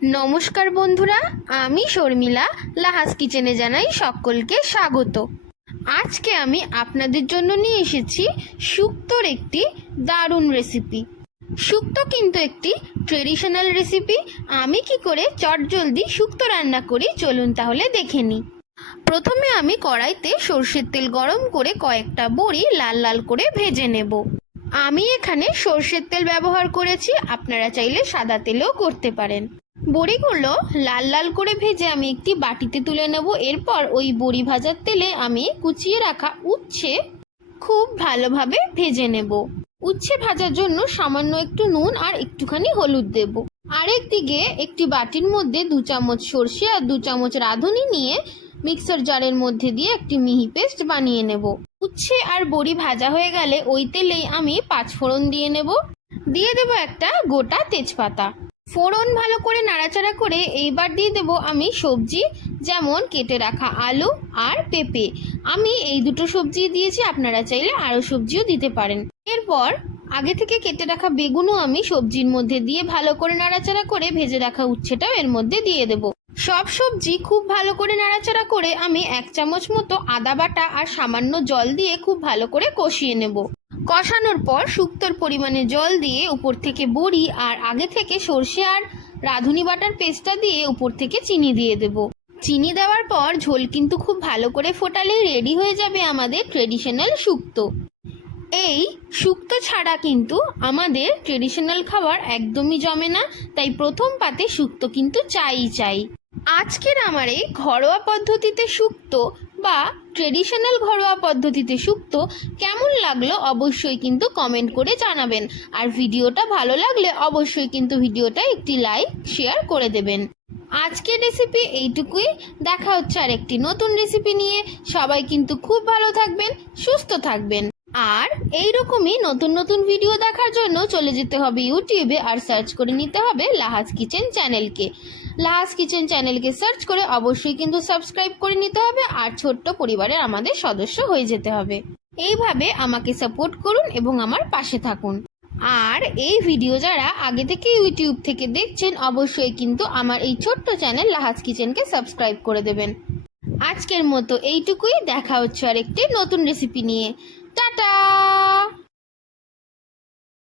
নমস্কার বন্ধুরা, আমি শর্মিলা লাহাস কিচেনে জানাই সকলকে স্বাগত। আজকে আমি আপনাদের জন্য নিয়ে এসেছি শুক্তোর একটি দারুণ রেসিপি। শুক্তো কিন্তু একটি ট্রেডিশনাল রেসিপি। আমি কি করে চটজলদি শুক্তো রান্না করি চলুন তাহলে দেখে নিই। প্রথমে আমি কড়াইতে সর্ষের তেল গরম করে কয়েকটা বড়ি লাল লাল করে ভেজে নেব। আমি এখানে সর্ষের তেল ব্যবহার করেছি, আপনারা চাইলে সাদা তেলেও করতে পারেন। বড়িগুলো লাল লাল করে ভেজে আমি একটি বাটিতে তুলে নেব। এরপর ওই বড়ি ভাজার তেলে আমি কুচিয়ে রাখা উচ্ছে খুব ভালোভাবে ভেজে নেব। উচ্ছে ভাজার জন্য সামান্য একটু নুন আর একটুখানি হলুদ দেব। আরেকদিকে একটি বাটির মধ্যে 2 চামচ সর্ষে আর 2 চামচ রাঁধুনি নিয়ে মিক্সার জারের মধ্যে দিয়ে একটি মিহি পেস্ট বানিয়ে নেব। উচ্ছে আর বড়ি ভাজা হয়ে গেলে ওই তেলেই আমি 5 ফোড়ন দিয়ে নেব। দিয়ে দেব একটা গোটা তেজপাতা। ফোড়ন ভালো করে নাড়াচাড়া করে এইবার দিয়ে দেব আমি সবজি, যেমন কেটে রাখা আলু আর পেঁপে। আমি এই দুটো সবজি দিয়েছি, আপনারা চাইলে আরও সবজিও দিতে পারেন। এরপর আগে থেকে কেটে রাখা বেগুনও আমি সবজির মধ্যে দিয়ে ভালো করে নাড়াচাড়া করে ভেজে রাখা উচ্ছেটাও এর মধ্যে দিয়ে দেব। সব সবজি খুব ভালো করে নাড়াচাড়া করে আমি 1 চামচ মতো আদা বাটা আর সামান্য জল দিয়ে খুব ভালো করে কষিয়ে নেব। কষানোর পর শুক্তোর পরিমাণে জল দিয়ে উপর থেকে বড়ি আর আগে থেকে সর্ষে আর রাঁধুনি বাটার পেস্টটা দিয়ে উপর থেকে চিনি দিয়ে দেব। চিনি দেওয়ার পর ঝোল কিন্তু খুব ভালো করে ফোটালেই রেডি হয়ে যাবে আমাদের ট্রেডিশনাল শুক্তো। এই শুক্তো ছাড়া কিন্তু আমাদের ট্রেডিশনাল খাবার একদমই জমে না, তাই প্রথম পাতে শুক্তো কিন্তু চাই। আজকের আমার এই ঘরোয়া পদ্ধতিতে শুক্তো বা ট্রেডিশনাল ঘরোয়া পদ্ধতিতে শুক্তো কেমন লাগলো অবশ্যই কিন্তু কমেন্ট করে জানাবেন। আর ভিডিওটা ভালো লাগলে অবশ্যই কিন্তু ভিডিওটা একটি লাইক শেয়ার করে দেবেন। আজকের রেসিপি এইটুকুই, দেখা হচ্ছে আর একটি নতুন রেসিপি নিয়ে। সবাই কিন্তু খুব ভালো থাকবেন, সুস্থ থাকবেন। আর এইরকমই নতুন নতুন ভিডিও দেখার জন্য চলে যেতে হবে ইউটিউবে আর সার্চ করে নিতে হবে লাহাস কিচেন চ্যানেলকে। লাহাস কিচেন চ্যানেলকে সার্চ করে অবশ্যই কিন্তু সাবস্ক্রাইব করে নিতে হবে আর ছোট্ট পরিবারের আমাদের সদস্য হয়ে যেতে হবে। এইভাবে আমাকে সাপোর্ট করুন এবং আমার পাশে থাকুন। আর এই ভিডিও যারা আগে থেকে ইউটিউব থেকে দেখছেন অবশ্যই কিন্তু আমার এই ছোট্ট চ্যানেল লাহাস কিচেনকে সাবস্ক্রাইব করে দেবেন। আজকের মতো এইটুকুই, দেখা হচ্ছে আর একটি নতুন রেসিপি নিয়ে। টাটা।